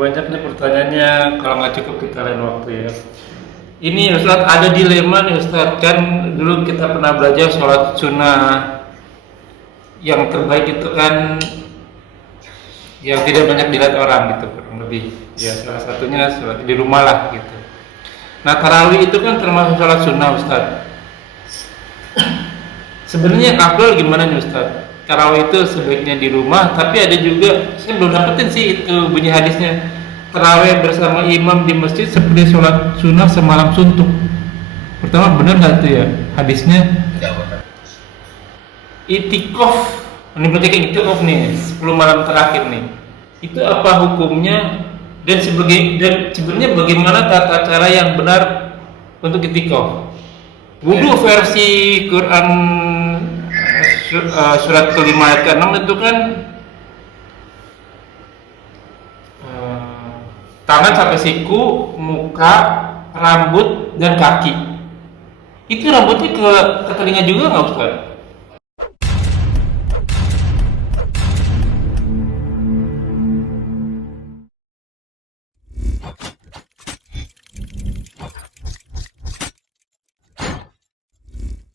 banyaknya pertanyaannya, kalau nggak cukup kita lain waktu ya. Ini Ustadz ada dilema nih Ustadz, kan dulu kita pernah belajar sholat sunnah yang terbaik itu kan yang tidak banyak dilihat orang gitu kurang lebih. Ya salah satunya sholat di rumah lah gitu. Nah tarawih itu kan termasuk sholat sunnah Ustadz. Sebenarnya yang afdal gimana nih Ustadz? Tarawih itu sebaiknya di rumah, tapi ada juga saya belum dapetin sih itu bunyi hadisnya. Tarawih bersama imam di masjid seperti sholat sunnah semalam suntuk. Pertama benar nggak itu ya hadisnya? Itikof, ini berarti kayak itikof nih 10 malam terakhir nih. Itu apa hukumnya dan sebenarnya bagaimana tata cara yang benar untuk itikof? Wudhu versi Quran surat kelima ayat ke-6 itu kan tangan sampai siku, muka, rambut, dan kaki. Itu rambutnya ke telinga juga nggak Ustaz?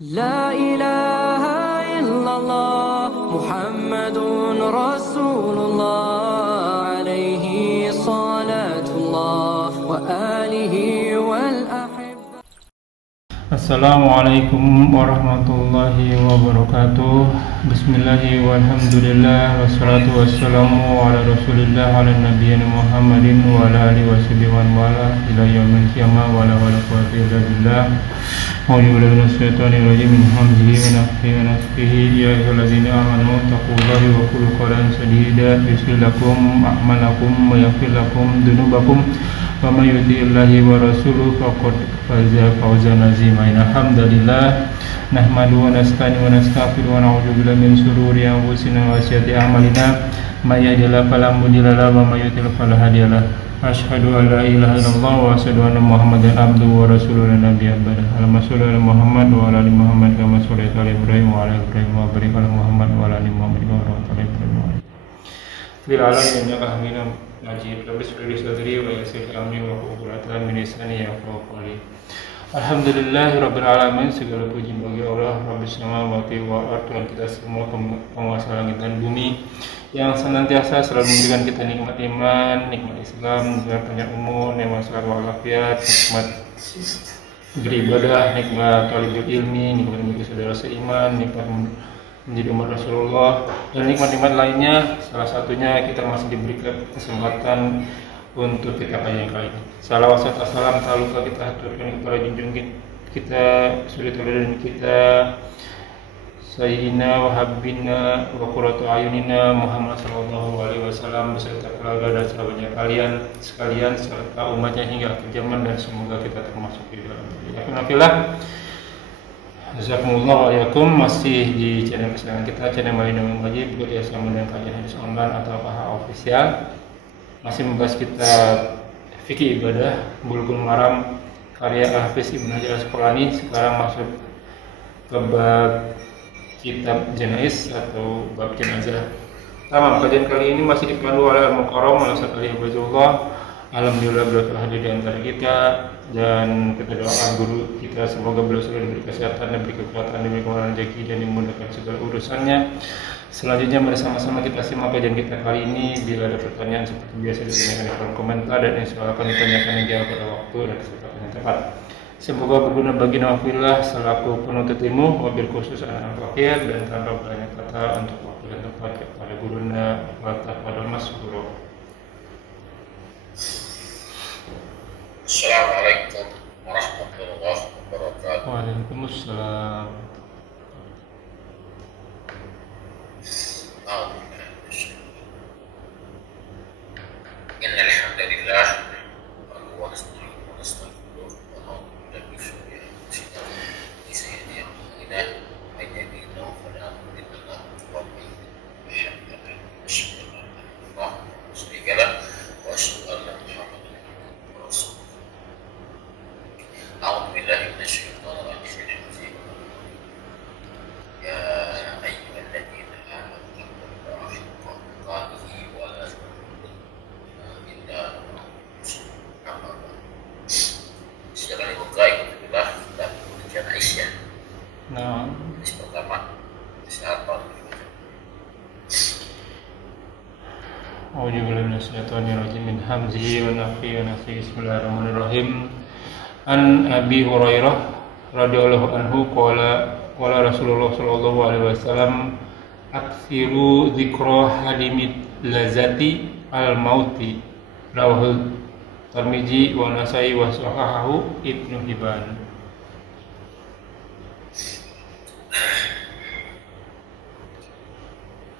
لا إله إلا الله محمد رسول الله عليه صلاة الله وآله والأحبة. Assalamualaikum warahmatullahi wabarakatuh. Bismillahi walhamdulillah wassalatu wassalamu ala rasulillah ala nabiyina Muhammadin wa ala alihi washabihi wa wala ila yaumil qiyamah wa la quwwata illa billah. A'udzu minasyaitonir rajim min hamzihi wa nafthihi wa nafthihi. Ya ayyuhallazina amanu taqullaha wa qulu qawlan sadida yuslih lakum a'malakum wa yaghfir lakum dhunubakum wa may yuti'illahi wa rasuluhu faqad faza fawzan 'azima. Alhamdulillah nahmadu wa nasta'inu wa nastaghfiru wa na'udzu billahi min shururi anfusina wa sayyiati a'malina may yahdihillahu fala mudilla lahu wa may yudlil fala hadiya lahu. Asyhadu an la ilaha illallah wa asyhadu anna Muhammadan abduhu wa rasuluhu la nabiyya ba'da. Allahumma shalli ala Muhammad wa ala ali Muhammad kama shallaita ala Ibrahim wa ala Ibrahim wa barik ala Muhammad wa ala ali Muhammad kama barakta ala Ibrahim wa ala fil alamin innaka Hamidum Majid. Rabbi shrah li sadri wa yassir li amri wa hlul 'uqdatam min lisani yafqahu qawli. Alhamdulillahirabbil alamin, segala puji bagi Allah Rabbis samawati wal ardh, Tuhan kita semua, penguasa langit dan bumi, yang senantiasa selalu memberikan kita nikmat iman, nikmat Islam, nikmat panjang umur, nikmat sehat walafiat, nikmat beribadah, nikmat talibul ilmi, nikmat menjadi saudara seiman, nikmat menjadi umat Rasulullah, dan nikmat-nikmat lainnya. Salah satunya kita masih diberi kesempatan untuk kita kajian kali ini. Salawat serta salam tak lupa kita haturkan kepada junjung kita, suri tauladan kita, Sayyidina wa habibina wa qurratu ayunina Muhammad sallallahu alaihi wasallam beserta keluarga dan sahabatnya sekalian serta umatnya hingga akhir zaman, dan semoga kita termasuk di dalamnya. Alhamdulillah. Jazakumullah wa iyyakum. Masih di channel kesayangan kita, channel Malina Mengaji, bekerja sama dengan kajian hadis online atau PAHA official. Masih membahas kitab fikih ibadah Bulughul Maram karya Hafiz Ibnu Hajar Asqalani. Sekarang masuk ke bab kitab jenais atau bab jenazah. Tamam, kajian kali ini masih dipandu oleh Al-Mukarram Al-Satali Abdullah. Alhamdulillah beliau telah hadir di antara kita, dan kita doakan guru kita semoga beliau selalu diberi kesehatan, diberi kekuatan, diberi kemudahan rezeki, dan dimudahkan segala urusannya. Selanjutnya bersama-sama kita simak kajian kita kali ini. Bila ada pertanyaan seperti biasa ditanyakan di kolom komentar, dan insya Allah akan ditanyakan dijawab pada waktu dan kesempatan yang tepat. Semoga berguna bagi nafillah selaku penuntut ilmu, wabil khusus anak fakir, dan tanpa banyak kata untuk waktu dan tempat kepada guruna Fatah pada Mas Guru. Assalamualaikum warahmatullahi wabarakatuh. Waalaikumsalam. Innal hamdalillah wa nasta'inuhu wa nastaghfiruh wa na'udzu billahi min shururi anfusina wa min sayyiati a'malina. Man yahdihillahu fala mudilla lahu wa man yudlil fala hadiya lahu. Wa asyhadu anna Muhammadan abduhu wa rasuluh. A'udzu billahi minasyaitonir rajim. Ya ayyuhalladzina amanu taqullaha haqqa tuqatih wa la tamutunna illa rajim min hamzihi wa nafthihi wa nafthihi. Bismillahirrahmanirrahim. An Abi Hurairah radhiyallahu anhu qala Rasulullah sallallahu alaihi wasallam aksiru dzikra hadimit lazati al mauti rawahul Tirmidzi wa Nasai wa sahahahu Ibnu Hibban.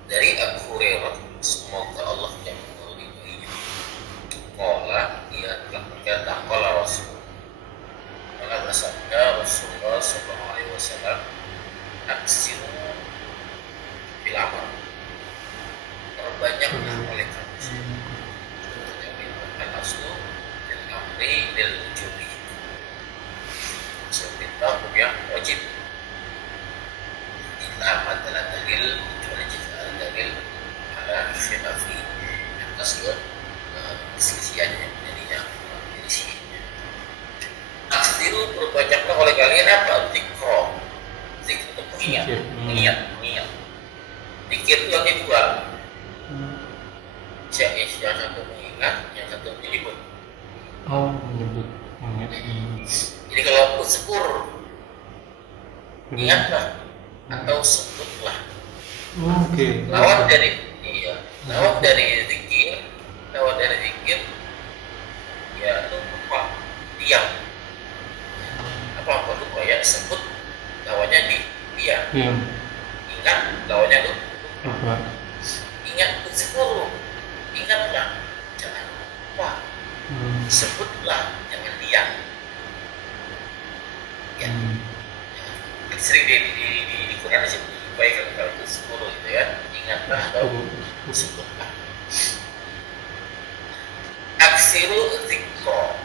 Dari Abu Hurairah, semoga Allah yang meridhoinya, qala, ia telah berkata, qala Rasul, telah bersabda Rasulullah sallallahu alaihi wasallam, aksiru bil amal, perbanyaklah oleh kamu. Al-aslu bil amri bil wujubi, perintah hukum yang wajib. Tidak adalah dalil kecuali jika ada dalil ala khilafi atas perselisihannya, jadinya selisihnya. Aksiru, perbanyaklah oleh kalian apa? Zikro, zikro itu mengingat. Zikir itu ada dua. Yang satu mengingat, yang satu menyebut. Menyebut. Jadi kalau bersyukur, ingatlah atau sebutlah. Oke. Lawat dari zikir, ya lupa, diam. Apa lupa ya, sebut lawannya diam. Ingat lawannya lupa. Ingat bersyukur, ingatlah, jangan lupa. Sebutlah, jangan diam. Ya. Sering di Quran disebut baik kalau itu 10 gitu ya, ingatlah atau sebutlah. Aksiru dzikra,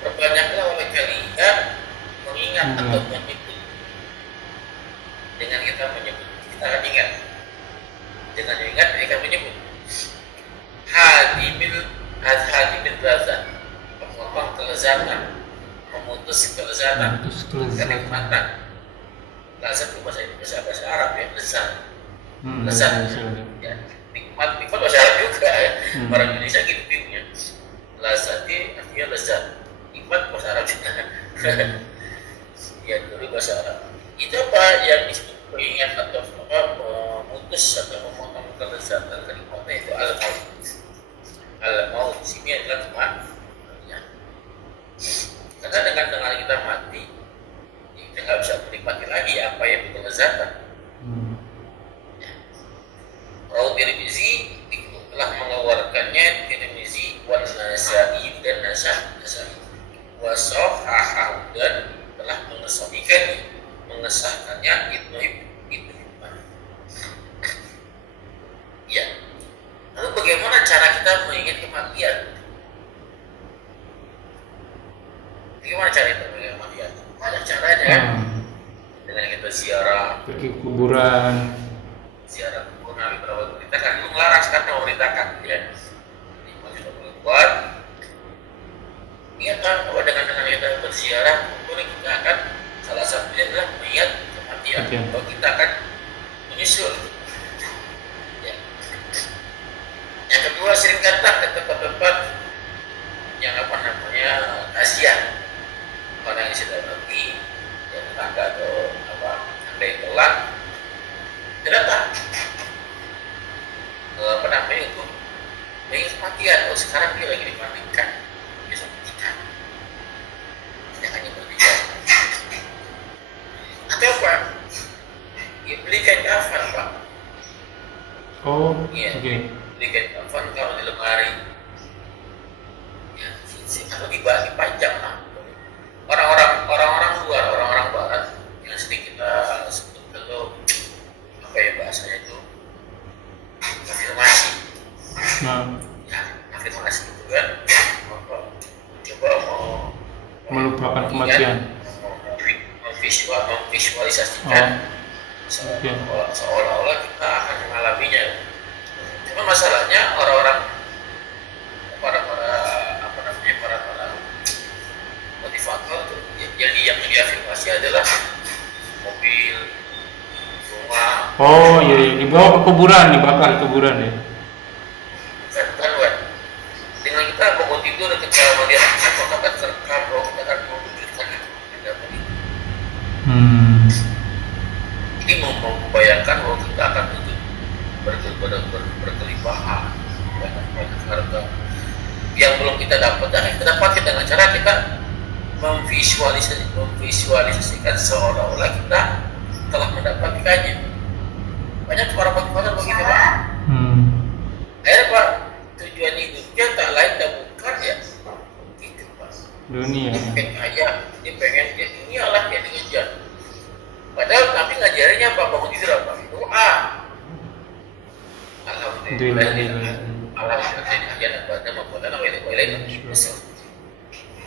perbanyaklah oleh kalian mengingat atau menyebut. Dengan kita menyebut, kita akan ingat. Dengan ingat, kita menyebut. Hadimil lazat, pengembang kelezatan, memutus kelezatan, kenikmatan. Lazat itu bahasa Arab ya, lezat. Ya, nikmat bahasa Arab juga ya. Orang Indonesia gitu bingungnya. Lazat itu artinya lezat. Nikmat bahasa Arab juga. Ya dulu bahasa Arab. Itu apa yang disebut mengingat atau memutus atau memotong kelezatan, kenikmatan itu al-maut. Al-maut sini adalah kematian. Karena dengan kita mati, kita nggak bisa menikmati lagi apa yang itu kelezatan. Rawi Tirmizi telah mengeluarkannya, Tirmizi wan Nasai dan Nasai wa sahahahu, dan telah mengesahkannya Ibnu Hibban. Ya. Lalu bagaimana cara kita mengingat kematian? Bagaimana cara kita mengingat kematian? Ada caranya kan? Dengan kita ziarah kuburan. Ziarah kubur Nabi beberapa beritakan, itu melarang, sekarang memberitakan ya. Ini masih buat ingat kan, bahwa dengan kita berziarah kubur, kita akan salah satunya adalah mengingat kematian. Bahwa kita akan menyusul. Ya. Yang kedua, sering datang ke tempat-tempat yang kasihan. Orang yang sudah mati, yang tetangga atau anda yang telat, datang untuk mengingat kematian. Sekarang dia lagi dimandikan, bisa matikan, tidak hanya berbicara. Atau apa? Ya, belikan kafan, Pak. Iya. Belikan kafan kalau di lemari. Ya, atau dipajang lah. Orang-orang luar, orang-orang barat yang sering kita sebut kalau bahasanya itu afirmasi. Ya, afirmasi itu kan coba mau melupakan kematian, memvisualisasikan seolah-olah kita akan mengalaminya. Cuma masalahnya orang-orang para motivator tuh, jadi yang diafirmasi adalah mobil, rumah. Iya, dibawa ke kuburan, dibakar kuburan ya. Kan, tidur ketika melihat apa akan terekam, bahwa kita akan mewujudkan itu. Ini membayangkan bahwa kita akan hidup berkelimpahan, banyak harta yang belum kita dapat, dan kita dapatkan dengan cara kita memvisualisasikan seolah-olah kita telah mendapatkannya. Banyak para motivator begitu Pak. Akhirnya Pak, tujuan hidupnya tak lain dan bukan ya gitu Pak. Dunia. Dia pengen kaya, dia pengen dia dunialah yang dikejar. Padahal Nabi ngajarinnya apa? Bangun tidur apa? Doa. Alhamdulillah. Alhamdulillah. Pada membuatkan apa itu lain.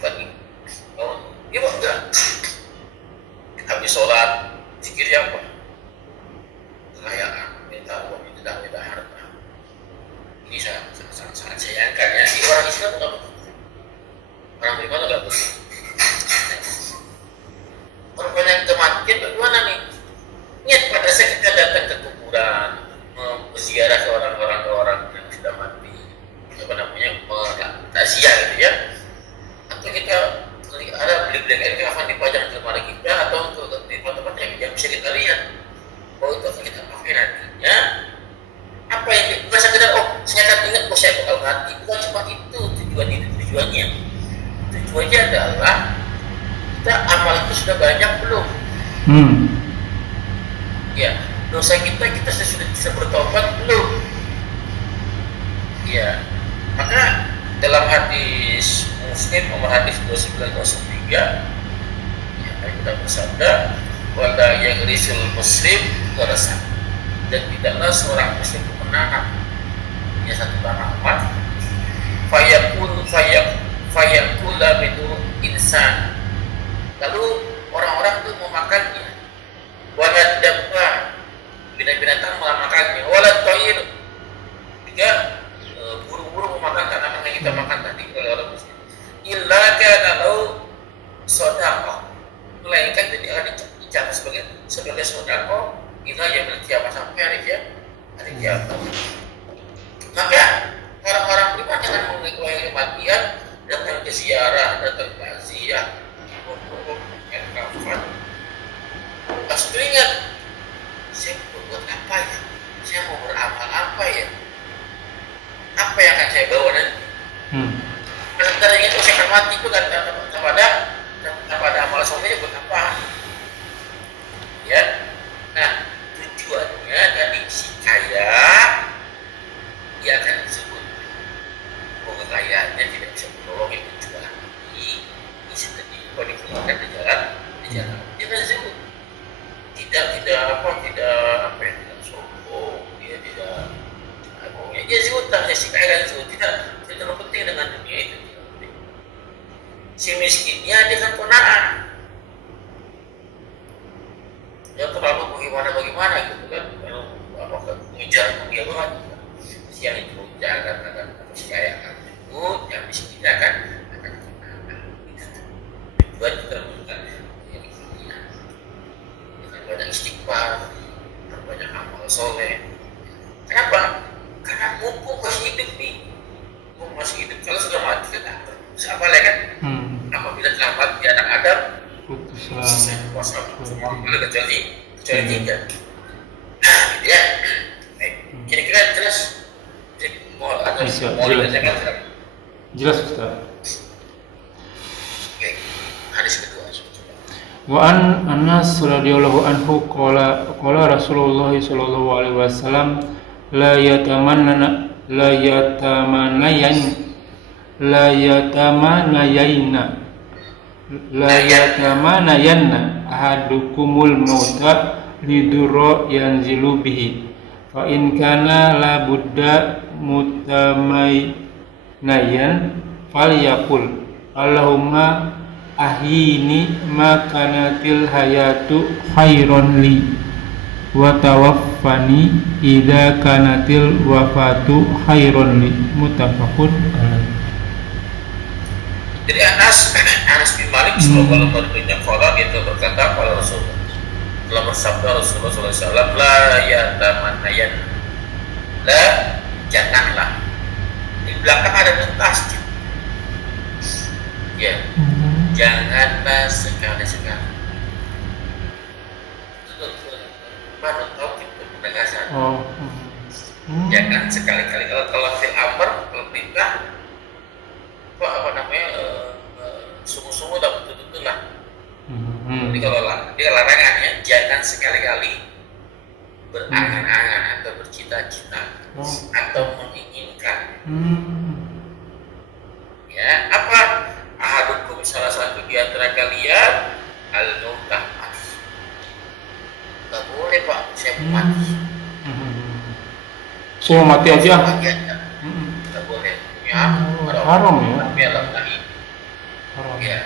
Bagi bangun. Dia enggak. Habis sholat, zikirnya apa? Kekayaan, minta uang, minta harta. Ini sangat sayangkan ya. Di orang Islam enggak begitu. Orang beriman enggak begitu. Perbanyak kematian bagaimana nih? Niat pada saat kita datang ke kuburan, berziarah ke orang-orang yang sudah mati, apa namanya, takziah gitu ya. Atau kita ada beli-beli kain kafan dipajang di lemari kita, atau untuk di tempat-tempat yang bisa kita lihat. Bahwa itu akan kita pakai nantinya. Apa yang bukan sekedar saya akan ingat bahwa saya bakal mati. Bukan cuma itu tujuannya. Tujuannya adalah kita amal itu sudah banyak belum? Ya, dosa kita sudah bisa bertobat belum? Ya, maka dalam hadis Muslim nomor hadis 2923 ya, kita bersabda, wala yang risul muslim berasa, dan tidaklah seorang muslim itu menanam ya satu tanaman fayakul itu insan, lalu orang-orang itu memakannya, wala dabba, binatang malah makannya, wala toir, juga buru-buru memakan tanaman yang kita makan tadi oleh orang muslim, illa kana lahu sadaqah, melainkan jadi akan dicatat sebagai sedekah ila yaumil qiyamah, sampai hari kiamat. Maka orang-orang beriman jangan mengikuti kematian, datang ke ziarah, datang ke takziah, untuk kafan. Pas ingat, saya berbuat apa ya? Saya mau beramal apa ya? Apa yang akan saya bawa nanti? Sementara itu saya akan mati itu kan kepada amal solehnya buat apa? Ya, nah tujuannya dari si kaya dia akan disebut bahwa kekayaannya tidak bisa menolong yang tujuan ini bisa dikeluarkan di jalan dia disebut tidak sombong, dia tidak dia disebut si kaya disebut tidak terlalu penting dengan dunia itu. Si miskinnya dia kan konaan, dia terlalu bagaimana gitu kan, kalau apakah mengejar dunia banget, si yang itu jangan akan si kaya akan ikut, yang miskinnya akan konaan. Tujuan kita bukan yang dunia, dengan banyak istighfar, banyak amal soleh. Kenapa? Karena mumpung masih hidup nih, kalau sudah mati kan siapa lagi kan? Apabila telah mati anak Adam, putuslah semua kecuali tiga. Ya, kira-kira jelas. Mau dibacakan? Jelas Ustaz. Oke, hadis kedua. Wa an Anas radhiyallahu anhu qala Rasulullah sallallahu alaihi wasallam la yatamanayanna ahadukumul mauta lidurra yanzilu bihi fa in kana la budda mutamainayan falyaqul Allahumma ahyini ma kanatil hayatu khairon li wa tawaffani idza kanatil wafatu khairon li, muttafaqun alaih. Jadi Anas bin Malik sallallahu alaihi wasallam itu berkata pada Rasulullah, telah bersabda Rasulullah sallallahu alaihi wasallam, la yatamanayan, la janganlah. Di belakang ada tasdid, Ya, janganlah sekali-sekali. Itu baru tahu itu penegasan. Oh. Jangan sekali-kali kalau fil amr, kalau perintah, apa namanya, sungguh-sungguh dan betul-betul lah. Jadi kalau dia larangan ya, jangan sekali-kali berangan-angan atau bercita-cita atau menginginkan. Ya, apa? Ahadukum salah satu di antara kalian al-mautah mati. Gak boleh Pak, saya mau mati. Saya mau mati aja. Gak boleh. Ya, haram ya. Tapi Allah tadi. Haram. Ya.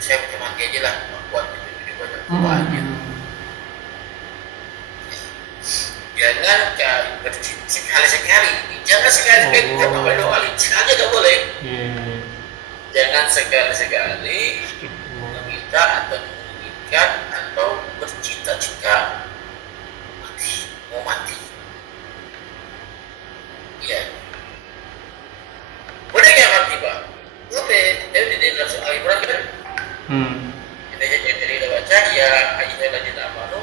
Saya mau mati aja lah. Buat itu banyak aja. Jangan sekali-sekali. Jangan sekali-sekali buat apa doa. Sekali gak boleh. Jangan sekali-sekali meminta atau menginginkan atau bercita-cita mau mati. Ya. Boleh nggak mati Pak? Boleh. Tapi di dalam surah Al-Imran kan? Kita baca ya ayyuhalladzina amanu.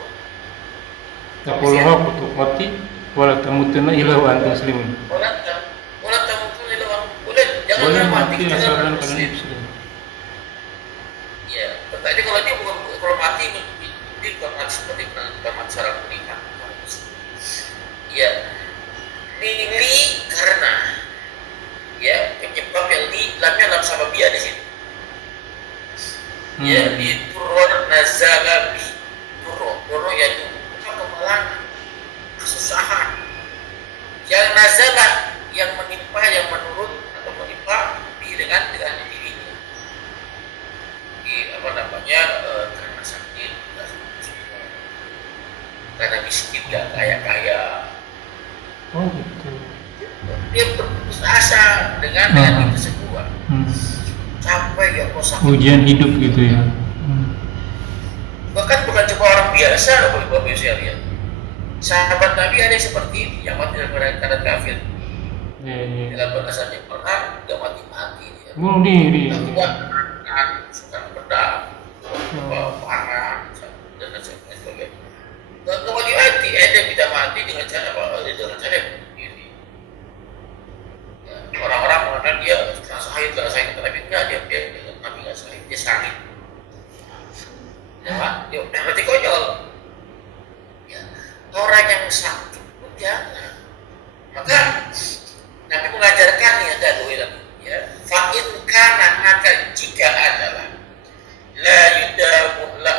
Taqulha kutu mati wala tamutunna illa wa antum muslimun. Wala tamutunna illa wa antum. Boleh. Jangan mati asalkan kalian muslim. Ya. Berarti kalau dia kalau mati dia bukan mati seperti mati secara pernikahan. Ya, li karena ya penyebab yang lamnya lam sababiyah di sini. Ya, di turun nazalabi turun yaitu kemalangan, kesusahan. Yang nazalah yang menimpa, yang menurun atau menimpa dengan dirinya. Di apa namanya karena sakit, karena miskin, gak kaya. Oh gitu. Dia berputus asa dengan itu semua. Sampai ya kok ujian hidup gitu ya. Bahkan bukan cuma orang biasa, Bapak saya lihat. Sahabat Nabi ada yang seperti ini, yang mati dalam keadaan kafir. Dalam batasannya pernah gak mati-mati dia. Bunuh diri. Tak kuat menahan, suka pedang, pangan, dan sebagainya. Gak mati-mati, ada yang tidak mati dengan cara bunuh diri. Ya, orang-orang mengatakan dia sahid, tapi enggak, dia Nabi nggak sahid, dia sakit. Ya, dia berarti konyol. Ya, orang yang sakit pun jangan. Maka Nabi mengajarkan ya dalil ya. Fa in kana, maka jika adalah la yudamu la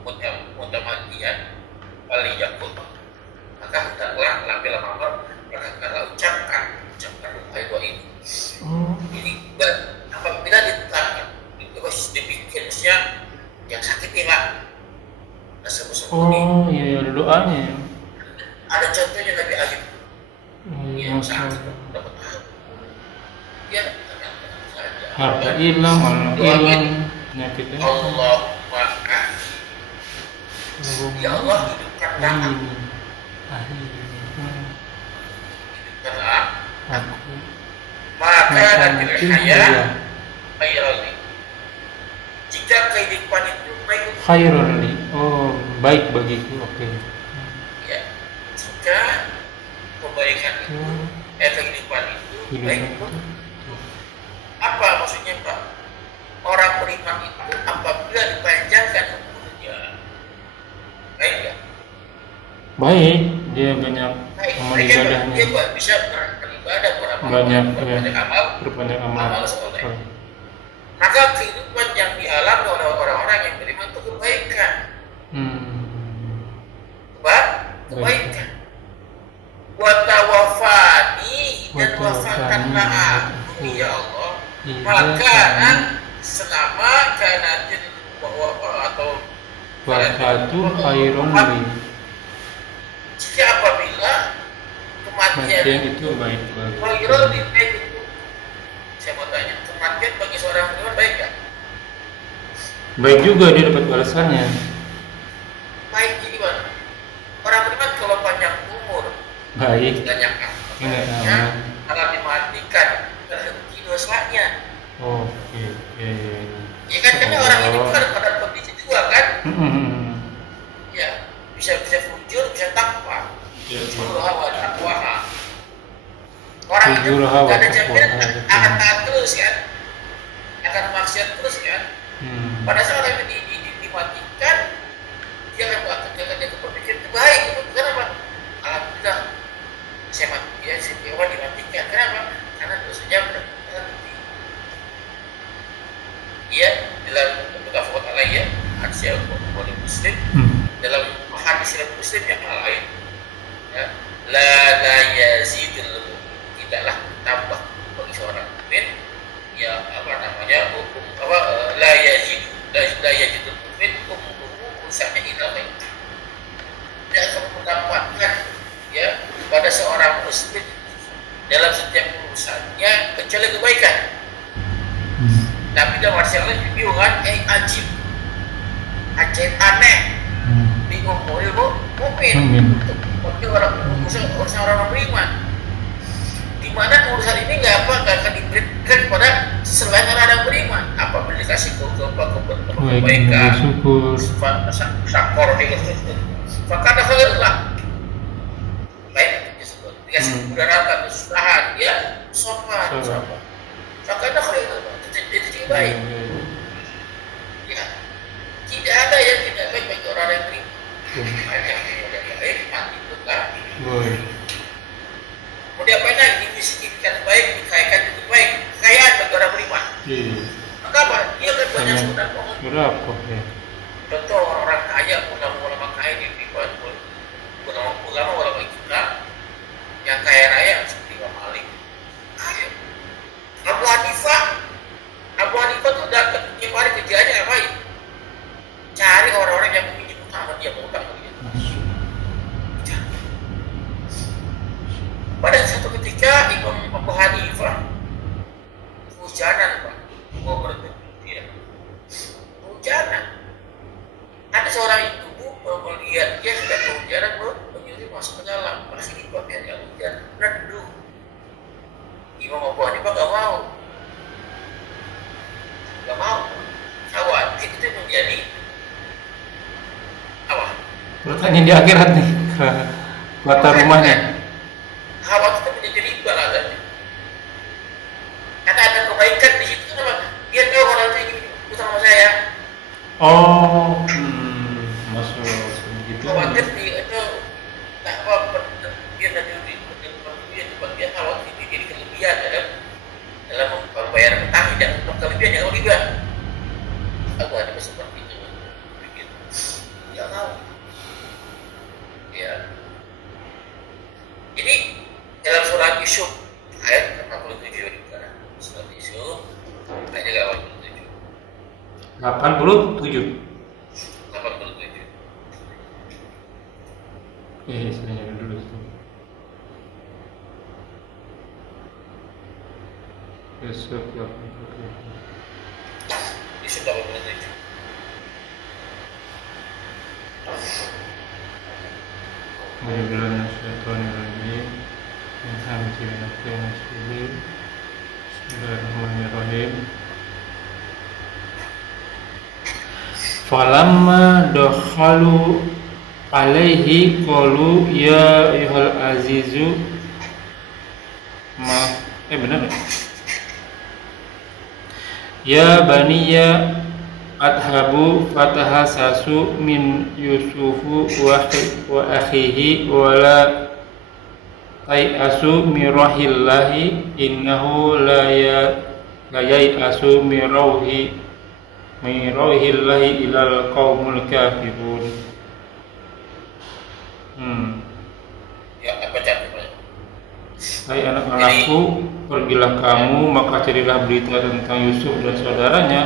budda mutamadian waliyakul, maka hendaklah lambil amar maka ucapkan doa ini. Jadi apabila ditetapkan dibikinnya yang sakit hilang, iya ada doanya ya. Ada contohnya Nabi Ayub yang sakit dapat dia harta hilang, anak hilang, penyakitnya. Allahumma ya Allah hidupkanlah aku maka nanti haya khairali. Jika kehidupan itu baik, khairali, oh baik bagiku, oke. Ya, jika kebaikan itu, kehidupan itu baik untuk apa maksudnya Pak? Orang beriman itu apabila dipanjangkan umurnya baik ya? Baik, dia banyak amal ibadahnya. Dia bisa beribadah, banyak amal, berbanyak amal soleh. Maka kehidupan yang dialami oleh orang-orang yang beriman itu kebaikan. Kebaikan. Watawafani dan wafatkanlah aku ya Allah. Maka selama kanatin atau wakatu khairun li. Jika apabila kematian itu baik bagi. Khairun li itu. Saya mau tanya, kematian bagi seorang beriman baik kan? Baik juga, dia dapat balasannya. Baik gimana? Orang beriman kalau panjang umur baik. banyak amal Ingat Sebenarnya Allah. kalau dimatikan terhenti dosanya. Oke. Ya kan karena orang ini kan pada kondisi dua kan, ya bisa fujur, bisa takwa. Ya, Fujur hawa takwa. Orang itu Fujur hawa nggak ada takwa, jaminan betul. akan taat terus kan, akan maksiat terus kan. Pada saat orang itu dimatikan, dia akan dia berpikir itu baik. Itu kenapa? Alhamdulillah saya mati, ya si dewa dimatikan. Kenapa? Karena dosanya benar berhenti. Ia dalam mutafaqat alaih, hadis yang Bukhari Muslim, dalam hadis yang Muslim yang lain, ya, la yazidul mu'min, tidaklah tambah bagi seorang mukmin, ya apa namanya, hukum apa, la yazidul mu'min urusannya ilahi, tidak akan mendapatkan ya pada seorang muslim dalam setiap urusannya kecuali kebaikan. Tapi dalam hadis yang lain bingungan, ajib, aneh, bingung mukmin, untuk orang beriman. Di mana urusan ini nggak akan diberikan kepada selain orang beriman. Apabila dikasih kebaikan, syukur, maka ada khairullah. Baik disebut, dikasih kemudaratan, kesusahan, ya sopan. Maka ada khairullah. Itu baik. Ya, tidak ada yang tidak baik bagi orang yang beriman. Banyak yang baik, mati bukan. Mau diapain lagi? Dimiskinkan baik, dikayakan itu baik. Kekayaan bagi orang beriman. Maka apa? Dia akan banyak sunnah pohon. Berapa ya? Contoh orang kaya, ulama kaya di ulama kita yang kaya raya seperti Imam Malik. Kaya. Abu Hanifah tuh dapat tiap hari kerjaannya ngapain? Cari orang-orang yang meminjam utang sama dia, utang sama dia. Pada satu ketika Imam Abu Hanifah hujanan, Pak, mau berhenti dia. Hujanan. Ada seorang ibu melihat dia sudah kehujanan, menyuruh masuk ke dalam. Masih di bawah yang hujan, redup. Imam Abu Hanifah nggak mau. Khawatir itu menjadi apa? Bertanya di akhirat nih, kota rumahnya. Khawatir itu menjadi riba katanya. Karena ada kebaikan di situ, kenapa? Dia tahu orang itu ingin utang sama saya. Oh, masuk begitu. Khawatir itu tak apa, dia tadi dia khawatir itu jadi kelebihan dalam pembayaran utang, tidak kelebihan yang riba. Aku ada seperti itu, begitu. Tidak tahu. Ya. Jadi dalam surat Yusuf ayat 47 juga. Surat Yusuf ayat 87. 87. 87. Istilahnya dulu sih. Yusuf 87. Yusuf 87. Bismillahirrahmanirrahim. Falamma dakhalu alaihi qalu ya ayyuhal azizu benar ya? Ya baniya adhabu fatahasasu min yusufu wa akhihi wa la tai'asu mirahillahi innahu la yai'asu mirahillahi ilal qaumul kafirun. Ya, apa caranya? Hai anak-anakku, pergilah kamu maka carilah berita tentang Yusuf dan saudaranya,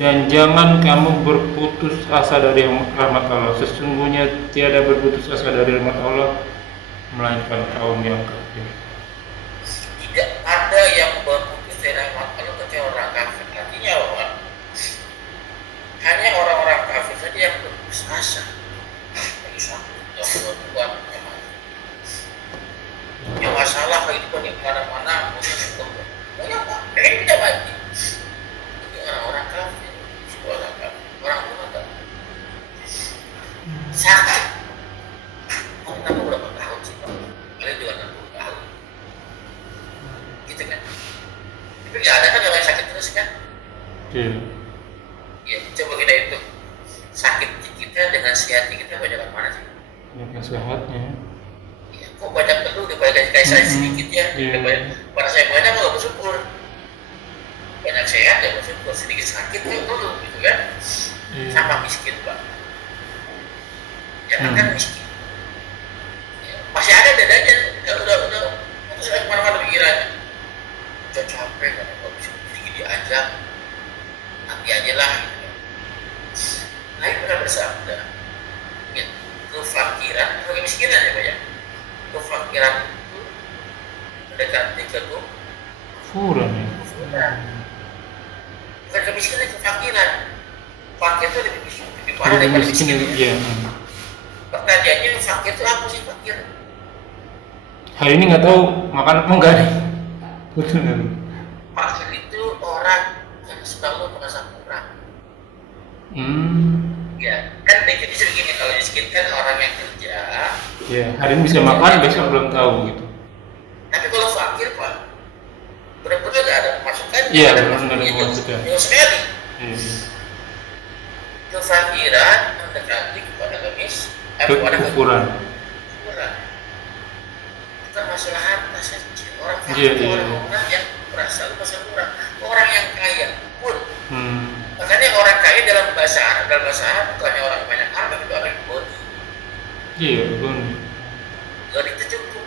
dan jangan kamu berputus asa dari rahmat Allah. Sesungguhnya tiada berputus asa dari rahmat Allah melainkan kaum yang kafir. Tidak ada yang berputus dari rahmat Allah kecuali orang kafir. Artinya apa? Hanya orang-orang kafir saja yang berputus asa. Bagi satu, yang kedua, yang masalah kehidupan di mana-mana, punya apa? Pengen tidak mati. Ini orang-orang kafir, orang munafik. Sakit. Kamu tahu berapa tahun sih? Paling juga 60 tahun. Gitu kan? Tapi nggak ada kan orang yang sakit terus kan? Iya. Ya, coba kita hitung. Sakit kita dengan sehat kita banyak mana sih? Yang sehatnya. Ya, kok banyak perlu daripada kayak saya sedikit ya? Iya. Pada saya banyak nggak bersyukur. Banyak sehat ya bersyukur, sedikit sakit ya dulu gitu kan? Iya. Sama miskin pak. Jangan kan miskin. Ya, masih ada dadanya, udah terus saya kemana-mana pikirannya. Udah capek kan, kalau bisa gini aja, nanti aja lah. Gitu. Nabi pernah bersabda, ya, kefakiran, bukan kemiskinan ya pak ya. Kefakiran itu mendekati Kurang ya. kekufuran. Bukan kemiskinan, kefakiran. Fakir itu lebih parah daripada miskin. Iya. Pertanyaannya fakir itu apa sih fakir? Hari ini nggak tahu makan apa enggak nih. Betul nggak? Fakir itu orang yang selalu merasa kurang. Ya, kan definisi begini, kalau miskin kan orang yang kerja. Iya. Hari ini bisa makan, besok belum tahu gitu. Tapi kalau fakir pak, benar-benar nggak ada pemasukan. Iya, benar-benar ada pemasukan. Jauh sekali. Iya. Kefakiran mendekati kepada Kekufuran. Bukan masalah harta saja. Orang Iya, fakir iya. orang yang merasa merasa kurang. Orang yang kaya pun. Makanya orang kaya dalam bahasa Arab bukannya orang banyak harta, itu orang yang goni. Iya, betul. Goni itu cukup.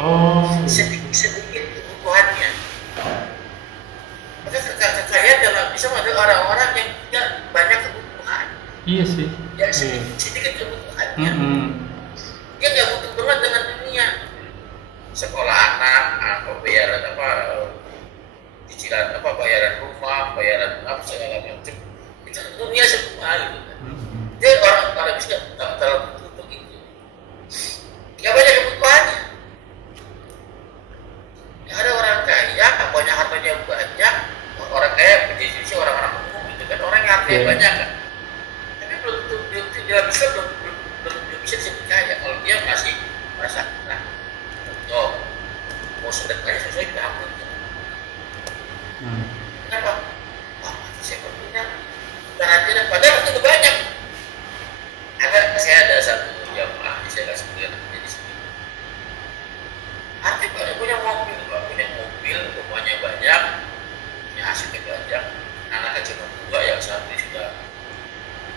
Oh. Sedikit kebutuhannya. Maka kekayaan dalam Islam ada orang-orang yang tidak banyak kebutuhan. Iya sih. Ya, Iya. sedikit kebutuhannya. Dia nggak butuh banget dengan dunia. Sekolah anak, bayaran cicilan bayaran rumah, bayaran apa segala macam. Itu dunia semua gitu. Dia orang bisa tak terlalu butuh itu. Nggak banyak kebutuhannya. Ya, ada orang kaya, banyak hartanya banyak. Orang kaya definisi orang-orang umum gitu kan, orang yang hartanya banyak kan. Tapi belum bisa disebut kaya kalau dia masih merasa kurang. Contoh, mau sedekahnya sesuai kita ampun. Kenapa? Wah, saya punya. Berarti padahal itu banyak. Saya ada satu jamaah, saya kasih lihat di sini. Arti punya mobil, rumahnya banyak, punya asetnya banyak, anak cuma 2, yang satu sudah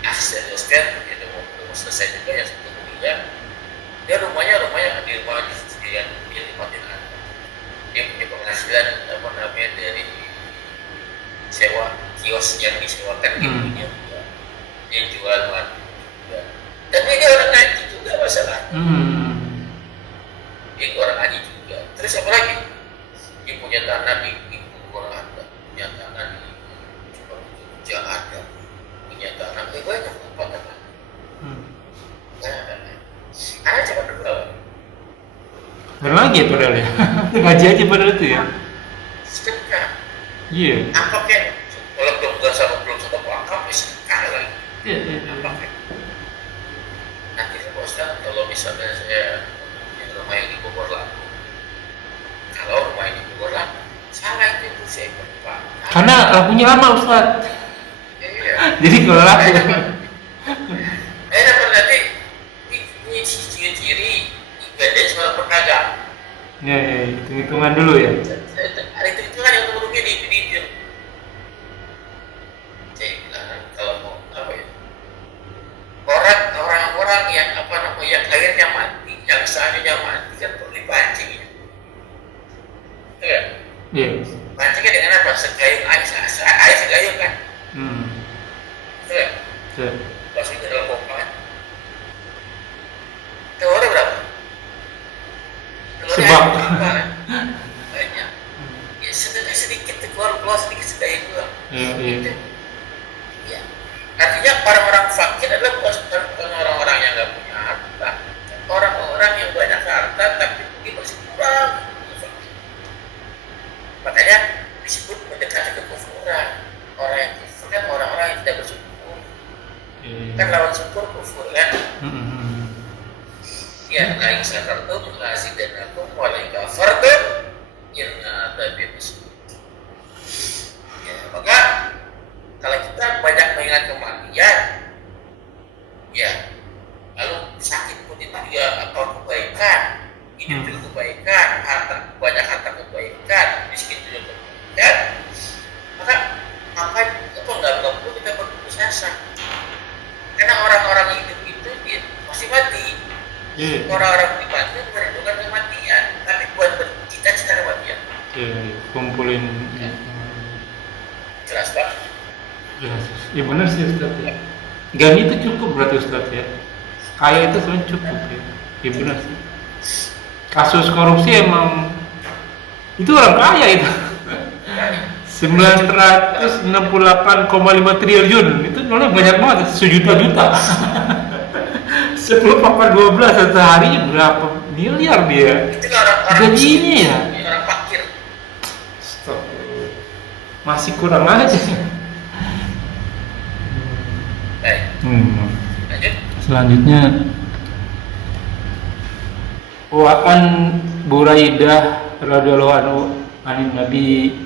asisten dosen, itu mau selesai juga, yang satu kuliah. Dia rumahnya di rumah sendirian, dia nikmatin anak. Dia punya penghasilan dari sewa kios yang disewakan ibunya, dia jual madu juga. Tapi dia orang ngaji juga masalah. Dia orang ngaji juga. Terus apa lagi? Dia punya tanah di Bogor ada, punya tanah di Jogja ada, punya tanah banyak tempat tanah. Karena cuma 2. Ada lagi ya padahal ya. Ngaji aja padahal itu ya. Sedekah. Iya. Apa kan? Kalau belum sama wakaf, sedekah lagi. Iya. Apa kan? Nanti Ustaz, kalau misalnya saya punya rumah yang di Bogor Lampung, kalau rumah yang di Bogor Lampung, salah itu saya Pak. Karena lampunya lama Ustaz. Iya. Jadi kalau laku. Dapat nanti ini ciri-ciri ibadah sebagai pedagang. Ya, hitung-hitungan dulu ya. Ada itu kan yang menurutnya di video. Saya bilang kalau mau apa ya? Orang-orang yang yang akhirnya mati, yang seandainya mati kan perlu dipancing ya. Betul kan? Iya. Pancingnya dengan apa? Segayung air segayung kan? Betul kan? Iya. Masuk ke dalam pompa kan? Telurnya berapa? Sebab. Banyak. Ya sedikit keluar sedikit segayung keluar. Iya. Ya. Artinya orang-orang fakir adalah bukan orang-orang yang nggak punya harta, orang-orang yang banyak harta tapi mungkin masih kurang. kebaikan, banyak harta kebaikan, miskin juga kebaikan, maka ngapain apa nggak perlu kita berputus asa? Karena orang-orang hidup itu dia pasti mati. Orang-orang mati merindukan kematian, tapi bukan bercita-cita kematian. Kumpulin. Jelas Pak? Jelas. Ya benar sih Ustaz ya. Gani itu cukup berarti Ustaz ya. Kaya itu sebenarnya cukup ya. Ya benar sih. Kasus korupsi emang itu orang kaya itu. 968,5 triliun itu nolnya banyak banget, sejuta-juta. 10 pangkat 12 sehari berapa miliar dia? Itu orang-orang gajinya ya. Orang fakir. Stop. Masih kurang aja sih. Baik. Lanjut. Selanjutnya Wa'an Buraidah radhiyallahu anhu anin Nabi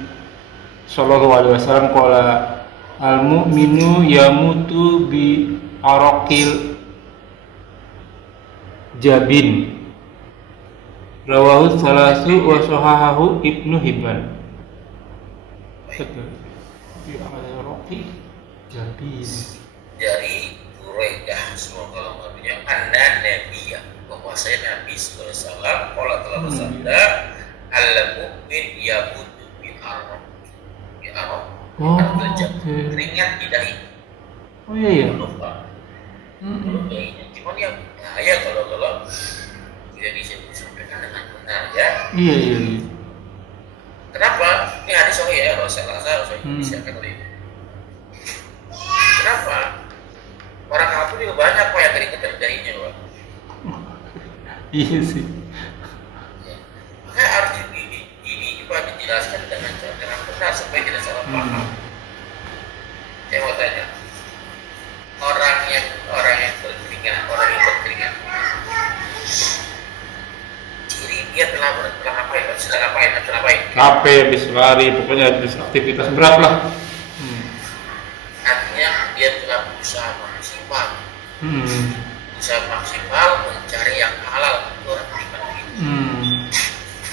sallallahu alaihi wasallam qala al mu'minu yamutu bi araqil jabin rawahu salasu wa sahahahu Ibnu Hibban. Bi araqil jabin Dari Buraidah, semoga Allah meridhoi, anna nabiyya, bahwasanya Nabi sallallahu alaihi wasallam telah bersabda, al-mu'min yamutu bi araq. Bi araq. Keringat di dahi. Oh iya. Lupa. Cuman yang bahaya kalau tidak disampaikan dengan benar ya. Iya. Kenapa? Ini hadis sahih ya, Rasulullah bisa oleh. Kenapa? Orang kafir juga banyak kok yang keringat dari dahinya, Pak. Iya sih. Maka harus dijelaskan dengan benar supaya tidak salah paham. Saya mau tanya, orang yang berkeringat, ciri dia telah ngapain? Sedang ngapain? Capek, habis lari, pokoknya habis aktivitas berat lah. Artinya dia telah berusaha maksimal mencari yang halal untuk orang beriman.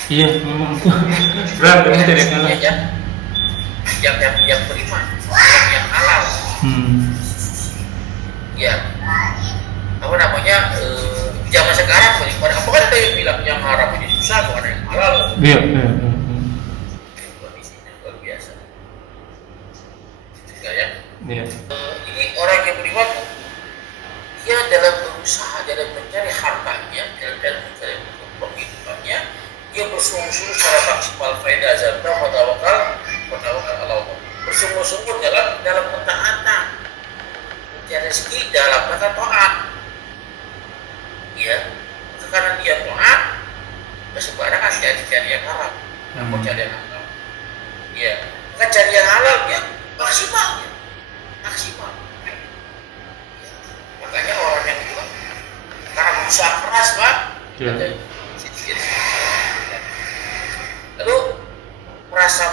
Iya, memang itu berat kan mencari yang halal. Yang beriman, yang halal. Ya, apa namanya? Zaman sekarang beriman, apa kan ada yang bilang yang haram ini susah, bukan yang halal. Iya. Kondisinya luar biasa. Juga ya. Iya. Ini orang yang beriman, dia dalam berusaha, dalam mencari hartanya, dalam mencari penghidupannya, dia bersungguh-sungguh secara maksimal faedah zabda wa tawakal Allah. Bersungguh-sungguh dalam ketaatan, mencari rezeki dalam kata taat. Ya, karena dia taat, sembarangan cari yang haram. Mau cari yang halal. Ya, maka cari yang halal ya maksimal. Makanya orang yang itu karena berusaha keras Pak, lalu merasa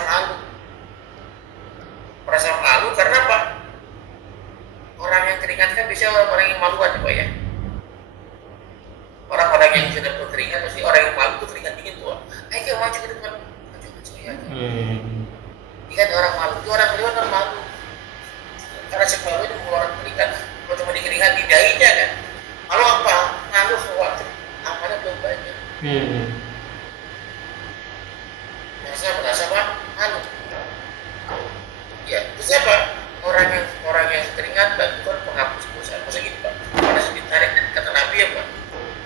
malu karena apa? Orang yang keringat kan bisa orang yang maluan Pak ya. Orang-orang yang sudah berkeringat pasti orang yang malu itu keringat dingin tuh. Ayo maju ke depan, saya. Ingat orang malu itu orang beriman orang malu. Karena si malu itu mengeluarkan keringat. Kalau cuma dikeringat di dahinya kan, kalau apa? Ngaluh sesuatu, amalnya belum banyak. Merasa apa? Malu. Ya, terus apa? Orang yang keringat bukan penghapus dosa. Maksudnya gitu Pak. Pada saat ditarik kata Nabi ya Pak,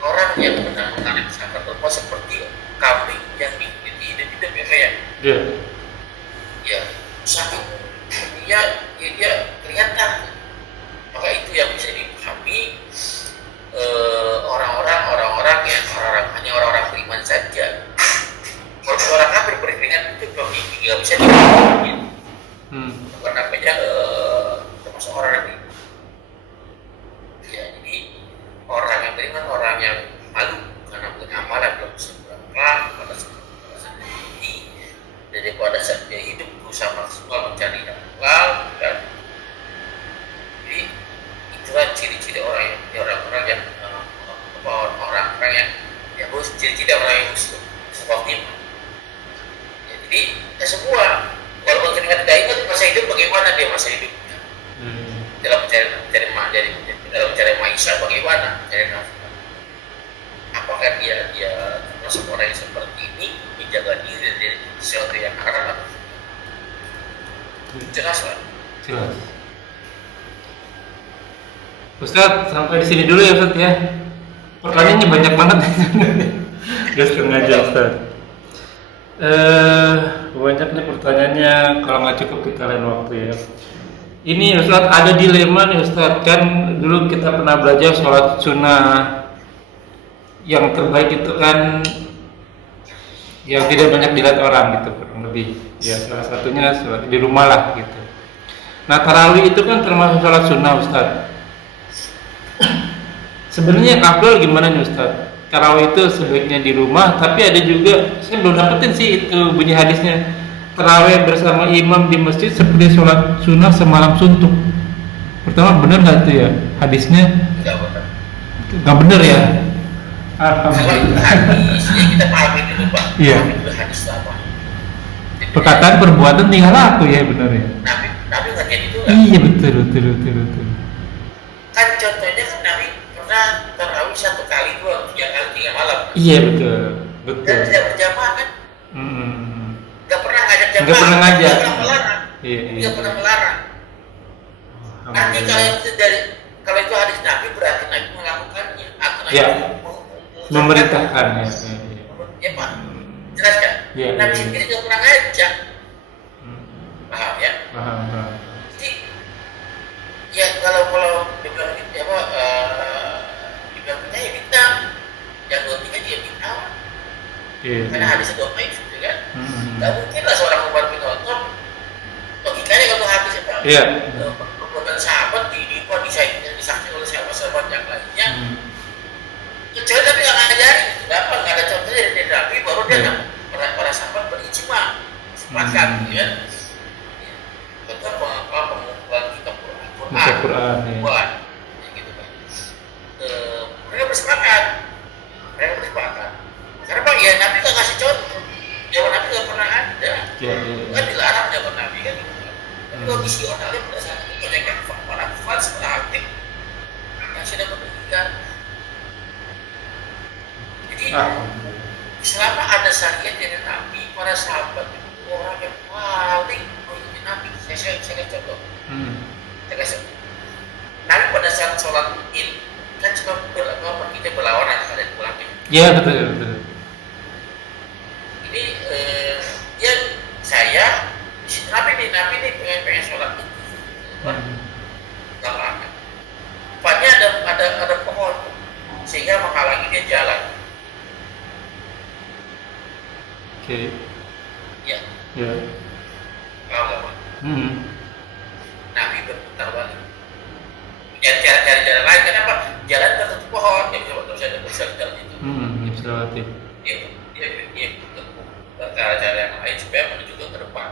orang yang benar mengalir sahabat berbuat seperti kambing yang hidup ya Pak ya. Ya, saking dia kelihatan. Maka itu yang bisa dipahami orang-orang hanya orang-orang beriman saja. Kalau orang kafir berkeringat itu nggak bisa dipahami. Apa namanya termasuk orang yang ya, jadi orang yang beriman orang yang malu karena punya amalan belum seberapa pada saat ini, jadi pada saat dia hidup berusaha maksimal mencari yang halal dan jadi itulah ciri-ciri orang yang ya ciri-ciri orang yang muslim khotimah. Ya, jadi kita semua walaupun kita tidak ingat masa hidup bagaimana dia masa hidup dalam mencari maisha bagaimana mencari nafkah. Apakah dia termasuk orang yang seperti ini menjaga diri dari sesuatu yang haram? Jelas Pak? Jelas. Ustaz, sampai di sini dulu ya Ustaz ya. Pertanyaannya banyak banget. Udah setengah jam Ustaz. Banyak nih pertanyaannya, kalau nggak cukup kita lain waktu ya. Ini Ustaz ada dilema nih Ustaz, kan dulu kita pernah belajar sholat sunnah yang terbaik itu kan yang tidak banyak dilihat orang gitu kurang lebih. Ya salah satunya sholat di rumah lah gitu. Nah tarawih itu kan termasuk sholat sunnah Ustaz. Sebenarnya afdal gimana nih Ustaz? Tarawih itu sebaiknya di rumah, tapi ada juga saya belum dapetin sih itu bunyi hadisnya. Tarawih bersama imam di masjid seperti sholat sunnah semalam suntuk. Pertama benar nggak itu ya hadisnya? Enggak benar. Nggak benar ya? Kalau Alhamdulillah. hadis ya kita pahami dulu Pak. Iya. Pahami dulu hadis apa. Perkataan perbuatan tinggal laku ya benar ya? Nabi nggak kayak gitu kan? Iya betul. Kan contohnya kan Nabi pernah tarawih 1 kali, 2, 3 kali, 3 malam. Iya betul. Dan tidak berjamaah kan? Nggak pernah ngajak jamaah. Nggak pernah ngajak. Nggak pernah melarang. Iya. Nggak pernah melarang. Nanti kalau itu hadis Nabi berarti Nabi melakukannya atau Nabi Ya. Memerintahkan ya. Ya Pak, jelas kan? Iya, Nabi iya. sendiri nggak pernah ngajak. Paham ya? Paham. Jadi ya kalau dibilang gitu apa dibilang percaya bintang, yang 2, 3 dia bintang. Iya. Karena hadis itu baik gitu kan? Hmm. Gak mungkin lah seorang Umar bin Khattab logikanya kalau hadis itu Iya. perbuatan sahabat disaksikan oleh sahabat yang lainnya. Kecuali tapi nggak ngajarin, kenapa nggak ada contohnya dari Nabi baru dia para sahabat berijma sepakat, ya. Contoh pengumpulan kitab Quran, ya. buat, gitu kan. Mereka bersepakat. Karena Pak, ya Nabi nggak kasih contoh, jawaban Nabi nggak pernah ada. Iya. Kan dilarang jawaban Nabi kan. Tapi kalau visionernya pada saat itu mereka para fans, para aktif yang sudah berpendidikan. Jadi selama ada syariat dari Nabi, para sahabat itu orang yang paling mengikuti Nabi. Saya kasih contoh. Saya kasih. Nabi pada saat sholat Id kan cuma pergi berlawanan ada pulangnya. Iya betul. Ini ya saya Nabi nih pengen sholat Id. Nggak lama. Tempatnya ada pohon sehingga menghalangi dia jalan. Oke. Ya, Ya. kalau nggak mau. Nabi berputar balik. Cari jalan lain. Kenapa? Jalan tertutup pohon. Dia bisa jalan itu. Bisa lewati. Dia bertempuh cara yang lain supaya menuju ke depan.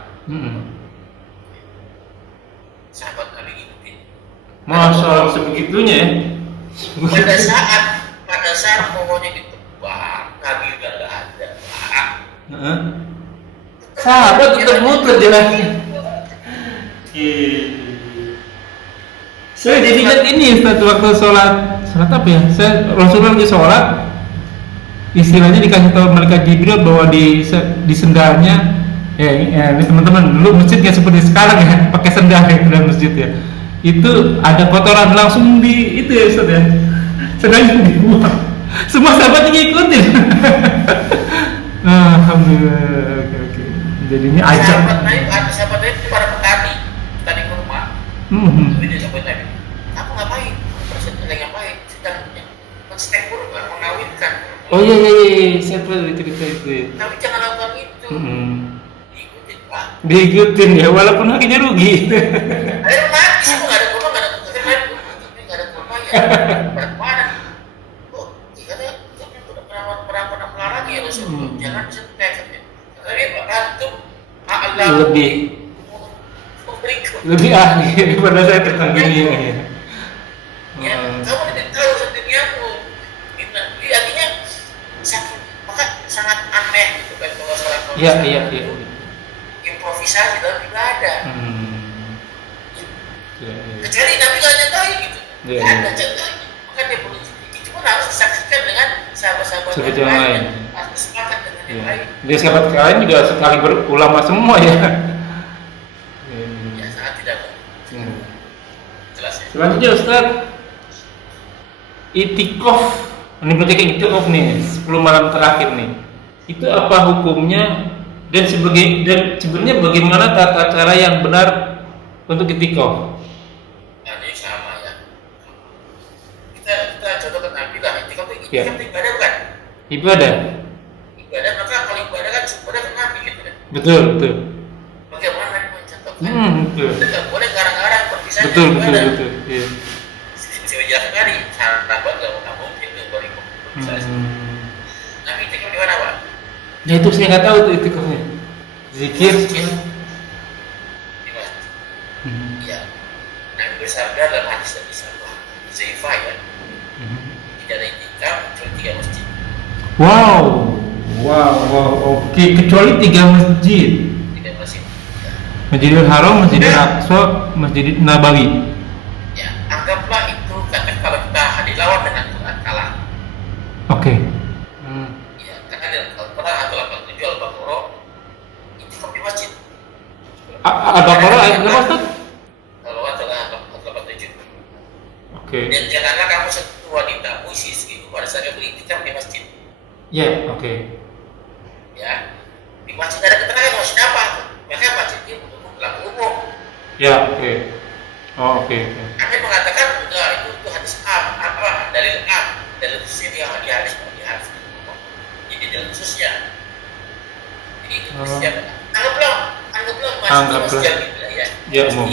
Sahabat Nabi ikutin. Masya sebegitunya ya. Pada saat pohonnya ditebang, Nabi udah nggak ada. Sahabat tetap muter jalannya. Saya jadi ingat ini Ustaz waktu sholat apa ya? Rasulullah lagi sholat, istilahnya dikasih tahu malaikat Jibril bahwa di sendalnya, ini teman-teman dulu masjid nggak seperti sekarang ya, pakai sendal ya dalam masjid ya. Itu ada kotoran langsung di itu ya Ustaz ya. Sendalnya dibuang. Semua sahabat ngikutin. Alhamdulillah. Oke. Jadi ini ajak. Sahabat Nabi itu para petani kurma. Tapi dia sahabat Nabi, kamu ngapain? Terus lagi ngapain? Sedang menstek kurma, mengawinkan. Oh iya, saya pernah cerita itu. Tapi jangan lakukan itu. Diikutin Pak. Diikutin ya, walaupun akhirnya rugi. Ayo mati sih, nggak ada kurma ya. Bagaimana? Oh, katanya tapi pernah melarang ya Rasulullah. Jangan sentek katanya. Tapi antum lebih ahli daripada saya tentang ini ya. Kamu tidak tahu sendirianmu. Jadi artinya maka sangat aneh gitu. Iya, iya, iya. Improvisasi dalam ibadah. Iya, iya. Kecuali Nabi nggak nyentuh gitu. Iya, Nggak iya. ada contohnya. Maka dia perlu itu pun harus disaksikan dengan sahabat-sahabat Sahabat yang lain. Harus sepakat dengan yang Iya. lain. Dia sahabat lain juga sekali berulama semua ya. Ya sangat tidak Hmm. jelas ya. Selanjutnya Ustaz, itikof. Ini berarti kayak itikof nih, 10 malam terakhir nih. Itu apa hukumnya dan sebenarnya bagaimana tata cara yang benar untuk itikof? Nah, ini sama ya. Kita contohkan Nabi lah. Itikaf itu Ya. ibadah bukan? Ibadah. Ibadah maka kalau ibadah kan sumbernya ke Nabi gitu kan. Betul, betul. Bagaimana Nabi mencontohkan? Betul. Tidak boleh garang-garang perpisahan Betul, betul, ibadah. betul. Iya. Bisa menjelaskan tadi, sahabat nggak mungkin itu berpisah. Nabi itikaf di mana Pak? Ya itu saya nggak tahu tuh itikafnya. Zikir. Di masjid. Iya. Nabi bersabda dalam hadis Nabi Zaifah ya, tidak ada itikaf kecuali 3 masjid. Wow, oke. Kecuali 3 masjid. 3 masjid. Ya. Masjidil Haram, Masjidil Aqsa, Masjid Nabawi. Ya, anggaplah itu kata kalau kita dilawan dengan Quran kalah. Oke. Ya, karena di Al-Quran atau 87 Al-Baqarah itikaf di masjid. Al-Baqarah ayat berapa Ustaz? Kalau adalah 87. Oke. Dan janganlah kamu sentuh wanita istri pada saat kamu itikaf di masjid. Ya, oke. Ya, di masjid ada keterangan masjid apa? Maka masjid itu untuk pelaku umum. Ya, oke. Oh, oke. Ada yang mengatakan enggak itu hadis apa dalil dalil khususnya di hadis jadi dalil khususnya. Jadi itu khususnya. Anggaplah masjid gitu ya. Ya, umum.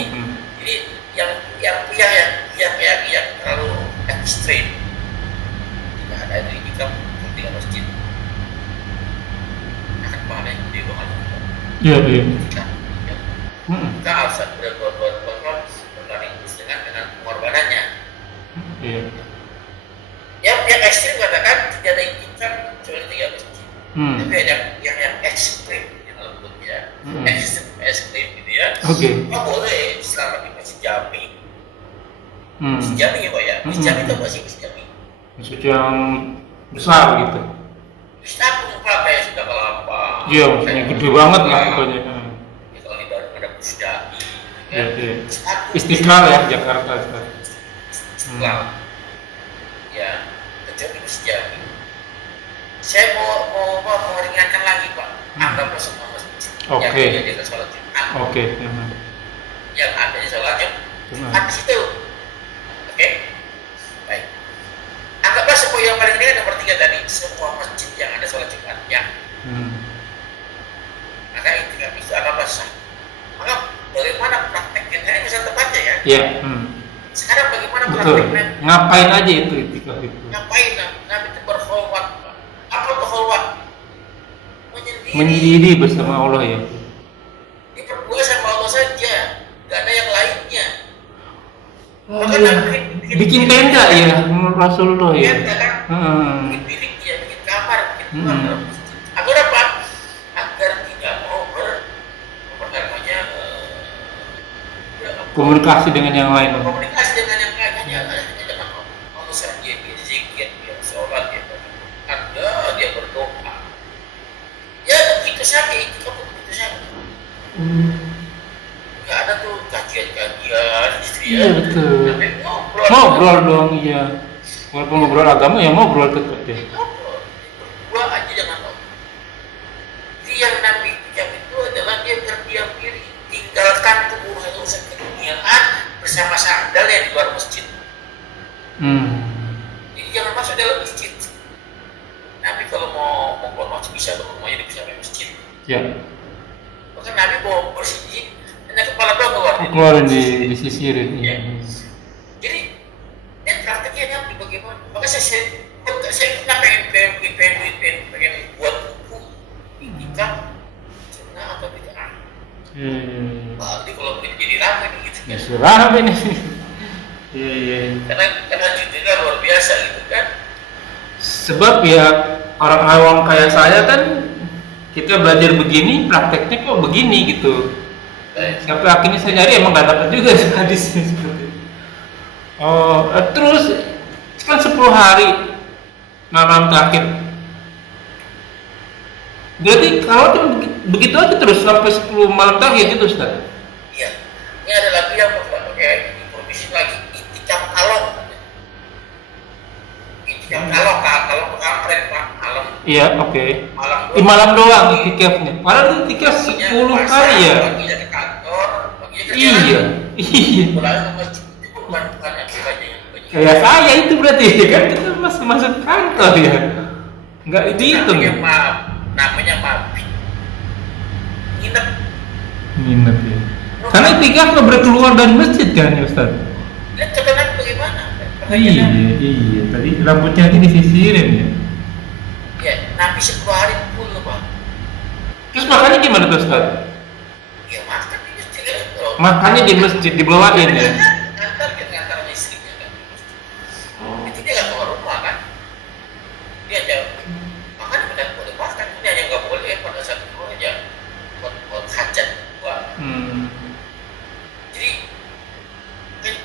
Jadi yang terlalu ekstrim tidak ada di kita ketika masjid akan pahala yang gede banget. Iya, iya. Kita harus berbuat dengan pengorbanannya. Iya. Yang ekstrim katakan tidak ada itikaf kecuali 3 masjid. Tapi ada yang ekstrim yang lembutnya ekstrim gitu ya. Oke. Oh boleh selama di masjid Jami. Masjid Jami ya Pak ya. Masjid Jami itu masih masjid Jami. Masjid yang besar gitu. Terus aku apa ya sudah kelapa. Iya, maksudnya gede banget lah pokoknya. Ya kalau di Bandung ada Pusdai. Iya, iya. Istiqlal ya Jakarta. Istiqlal. Ya, kecuali masjid Jami. Saya mau meringankan lagi Pak. Anggaplah semua masjid. Oke. Yang ada sholat Jumat. Oke. Yang ada di sholat Jumat di situ. Oke. Baik. Anggaplah semua yang paling ringan nomor 3 tadi, semua masjid yang ada sholat Jumatnya. Maka itikaf itu anggaplah sah. Maka bagaimana prakteknya? Ini bisa tepatnya ya. Iya. Sekarang bagaimana Betul. prakteknya? Ngapain aja itu itikaf itu? Ngapain Nabi itu berkhulwat? Apa berkhulwat? Menyendiri bersama Allah ya. Dia berdua sama Allah saja, gak ada yang lainnya. Maka Iya. Nabi Bikin tenda ya menurut Rasulullah ya. tenda kan? Bikin bilik dia, bikin kamar, bikin ruang. Agar apa? Agar tidak mau Komunikasi dengan yang lain. komunikasi dengan yang lain hanya dengan Allah saja dia zikir, dia sholat, dia berdoa, dia berdoa. Ya begitu saja itu kan begitu saja. Nggak ada tuh kajian-kajian gitu ya. Iya betul. Tapi Ngobrol dong iya. Walaupun ngobrol agama ya ngobrol tetap deh. ngobrol. Berdua aja jangan ngobrol. Jadi yang Nabi ucap itu adalah dia berdiam diri, tinggalkan tubuh urusan keduniaan bersama sandal yang di luar masjid. Jadi jangan masuk dalam masjid. Nabi kalau mau keluar masjid bisa, kalau mau jadi bisa ke masjid. Ya. Bahkan Nabi mau bersih hanya kepala doang keluar. Keluarin disisirin. Ya. Iya. Jadi dia prakteknya Nabi bagaimana? Maka saya pernah pengen buat buku itikaf sunnah atau bid'ah. Jadi kalau ini jadi ramai gitu kan. Serah ini. Iya. Karena judulnya luar biasa gitu kan. Sebab ya orang awam kayak saya kan kita belajar begini, prakteknya kok begini gitu. Sampai akhirnya saya nyari emang nggak dapat juga hadisnya seperti itu. Oh, terus kan 10 hari malam terakhir. Berarti kalau tuh begitu aja terus sampai 10 malam terakhir gitu, Ustaz? Iya. Ini ada lagi yang pakai informasi lagi itikaf alon. Itikaf alon, kalau kampret Pak, alon. Iya, oke. Malam Di malam doang itikafnya. Padahal itikaf 10 kali ya. Paginya ke kantor, paginya kerja. Iya. Iya. Pulang ke masjid itu bukan yang Kayak saya itu berarti kan kita masuk kantor ya. Enggak dihitung ya. Namanya mabit. Nginep. Nginep ya. Karena itikaf nggak boleh keluar dari masjid kan ya Ustaz? Lihat ketenang bagaimana? Iya, iya. Tadi rambutnya ini disisirin ya. Ya, Nabi 10 hari full Pak. Terus makannya gimana tuh Ustaz? Ya makan di masjid kan. Makannya di masjid dibawain ya. Ngantar istrinya kan. Itu dia nggak keluar rumah kan? Dia aja makan benar boleh makan. Ini hanya nggak boleh pada saat keluar aja buat hajat. Jadi kan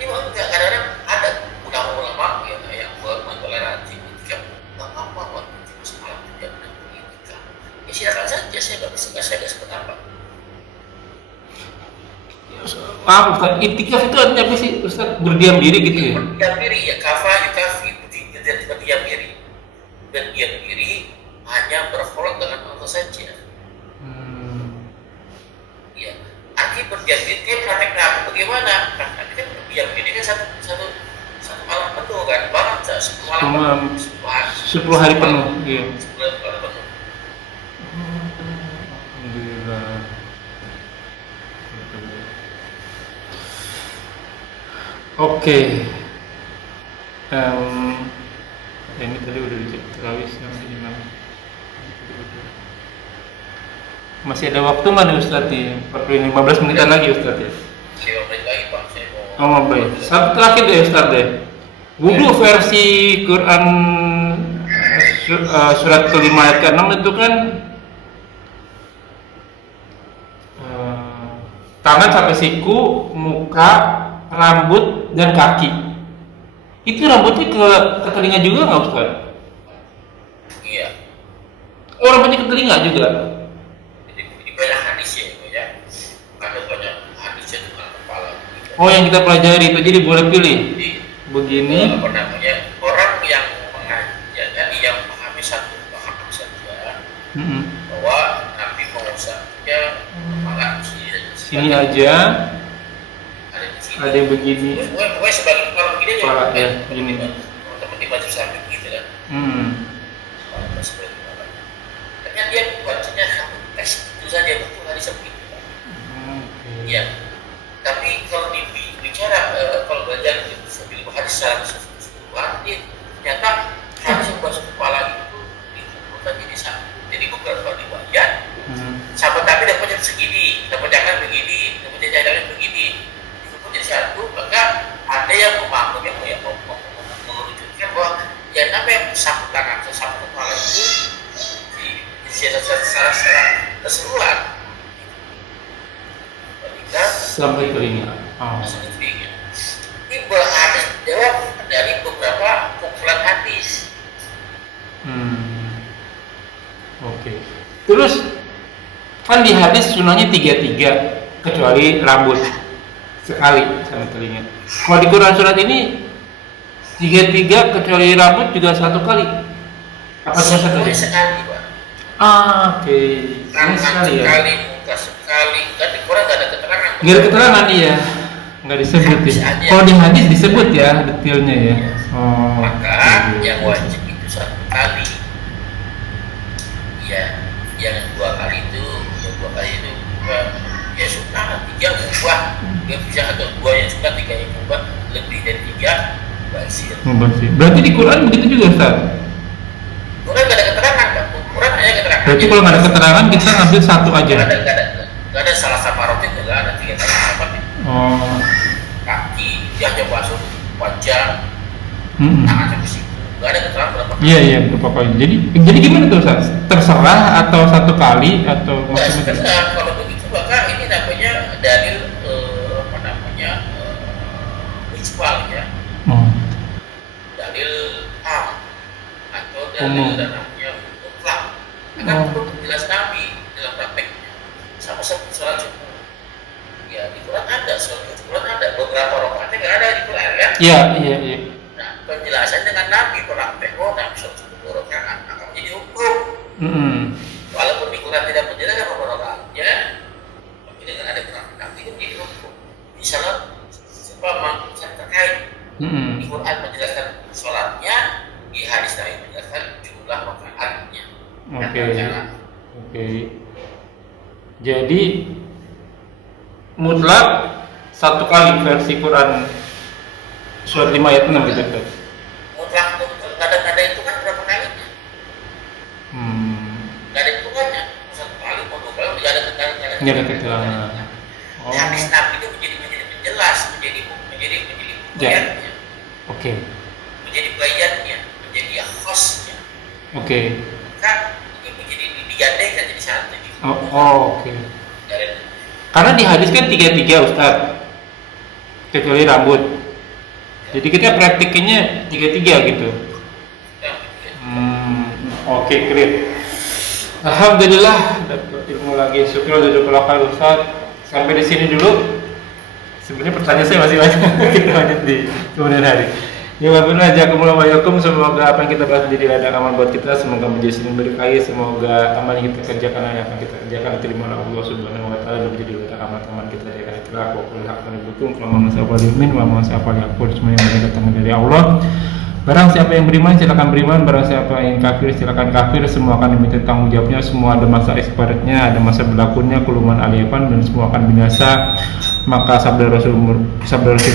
ini memang nggak kadang-kadang ada ulama-ulama yang mentoleransi kan nggak apa-apa waktu itu semalam tidak benar begitu kan. Ya silakan saja, saya nggak bisa sependapat. Maaf Ustaz, itikaf itu artinya apa sih Ustaz? Berdiam diri gitu ya? Berdiam diri ya, kafi berdiam diri. Berdiam diri hanya berkhulwat dengan Allah saja. Ya, arti berdiam diri dia praktek Nabi bagaimana? Karena kita berdiam diri kan satu malam penuh kan, bahkan 10 malam penuh, 10 hari penuh. Iya. 10 malam penuh. Alhamdulillah. Oke. Ini tadi udah dicek terawih sampai imam. Masih ada waktu mana Ustaz ya? 15 menitan lagi Ustaz ya? 5 menit lagi Pak, saya mau. Oh baik. Satu terakhir deh Ustaz deh. Wudhu versi Quran surat kelima ayat ke-6 itu kan tangan sampai siku, muka, rambut dan kaki. Itu rambutnya ke telinga juga nggak Ustaz? Iya. Oh rambutnya ke telinga juga? Jadi banyak hadis ya. Ada banyak hadisnya tentang kepala. Gitu. Oh yang kita pelajari itu jadi boleh pilih. Jadi Begini. apa namanya, orang yang mengajar yang memahami satu paham saja bahwa Nabi mengusahakan kepala Sini aja. ada di sini. Ada yang begini. Pokoknya sebagai kalau begini aja. Kepala ya, begini. Teman-teman di baju samping gitu kan. Seperti itu. Ternyata dia bacanya teks itu saja betul hadis begitu. Iya. Tapi kalau bicara kalau belajar sebelum hadis secara keseluruhan, dia ternyata hadis yang masuk kepala itu dikumpulkan jadi beberapa riwayat. Sahabat Nabi dapatnya segini, dapat jangan begini, dapat jangan begini, dikumpul jadi satu. Maka ada yang memahami yang menunjukkan bahwa yang namanya sapu tangan, sapu kepala itu secara keseluruhan. Sampai telinga. Ini boleh hadis jawab dari beberapa kumpulan hadis. Oke. Terus kan di hadis sunahnya 3 kecuali rambut sekali sama telinga. Kalau di Quran surat ini 3 kecuali rambut juga 1 kali. Apa cuma 1 kali? Sekali Pak. Oke. Ini sekali ya. Sekali, muka sekali. Kan di Quran nggak ada keterangan. Nggak ada keterangan iya. Nggak disebut ya. Kalau di hadis disebut ya detailnya ya. Oh. Maka yang wajib itu 1 kali. Ya, yang 2 kali itu, ya sunnah 3 ubah. Dia bisa atau 2 yang sunnah 3 yang ubah, lebih dari 3 basir. Berarti di Quran begitu juga Ustaz? Quran nggak ada keterangan Pak. Quran hanya keterangan. Berarti kalau nggak ada keterangan kita ngambil 1 aja. Nggak ada salah sama roti, nggak ada 3 kali sama. Oh. Kaki, dia hanya basuh wajah, tangan sampai siku. Nggak ada keterangan berapa Iya iya berapa kali. Jadi gimana tuh Ustaz? Terserah atau satu kali atau Nah, maksudnya? sebenarnya kalau begitu maka ini namanya dalil apa namanya mutual ya, Oh, dalil am atau umum. dalil dan namanya mutlak. Akan Oh. perlu jelas Nabi dalam prakteknya. Sama seperti sholat subuh. Ya di Quran ada, sholat di Quran ada beberapa rakaatnya nggak ada di Quran kan? Iya iya iya. Nah penjelasan dengan Nabi praktek oh Nabi sholat subuh 2 rakaat akan menjadi hukum. Mm-mm. Walaupun di Quran tidak menjelaskan berapa rakaatnya, tapi dengan ada Quran itu menjadi hukum. Misalnya sebab terkait Mm-mm. di Quran menjelaskan sholatnya, di hadis Nabi menjelaskan jumlah rakaatnya. Oke. Oke. Jadi mutlak satu kali versi Quran surat 5 ayat 6 gitu Ustaz. Mutlak itu nggak ada itu kan berapa kalinya? Hmm. Nggak ada hitungannya. Satu kali mau 2 kali nggak ada keterangan. Nggak ada keterangan. Oh. Hadis Nabi itu menjadi penjelas, menjadi Ya. bayannya, Oke. menjadi bayannya, menjadi khosnya. Oke. Kan ini menjadi digandengkan jadi satu. Oh, oke. Karena di hadis kan 3-3 Ustaz. Kecuali rambut. Jadi kita praktikinnya 3-3 gitu. Oke, clear. Alhamdulillah dapat ilmu lagi. Syukur jazakallahu khair Ustaz. Sampai di sini dulu. Sebenarnya pertanyaan saya masih banyak. Kita lanjut di kemudian hari. Ya wabillahi jazakumullahu khairan. Semoga apa yang kita bahas menjadi ladang amal buat kita. Semoga menjadi sini berkahi. Semoga amal yang kita kerjakan yang akan kita kerjakan diterima oleh Allah Subhanahu wa taala dan menjadi ladang amal kita dari akhirat kelak. Wa kullu haqqin bikum. Wa man sa'al yu'min wa man sa'al yaqul. Semua yang datang dari Allah. Barang siapa yang beriman silakan beriman, barang siapa yang kafir silakan kafir. Semua akan diminta tanggung jawabnya, semua ada masa expirednya, ada masa berlakunya, kuluman alifan dan semua akan binasa. Maka sabda Rasul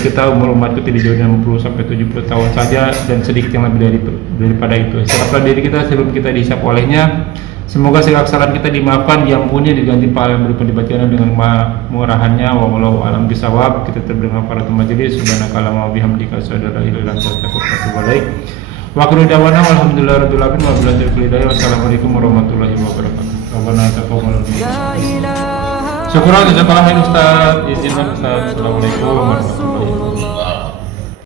kita umur umatku tidak jauh dari 60 sampai 70 tahun saja dan sedikit yang lebih daripada itu. Siapapun diri kita sebelum kita dihisap olehnya. Semoga segala kesalahan kita dimaafkan, diampuni, diganti pahala yang berlipat dibacanya dengan murahannya. Wallahu a'lam bishawab. Kita terdengar para majelis. Subhanakallahumma wa bihamdika asyhadu an la ilaha illa anta astaghfiruka wa atubu ilaik. Wa akhiru da'wana walhamdulillahirabbil alamin wa billahi taufiq hidayah. Wassalamualaikum warahmatullahi wabarakatuh. Rabbana taqabbal minna. Syukur jazakallahu khairan Ustaz. Izin Ustaz. Assalamualaikum warahmatullahi wabarakatuh.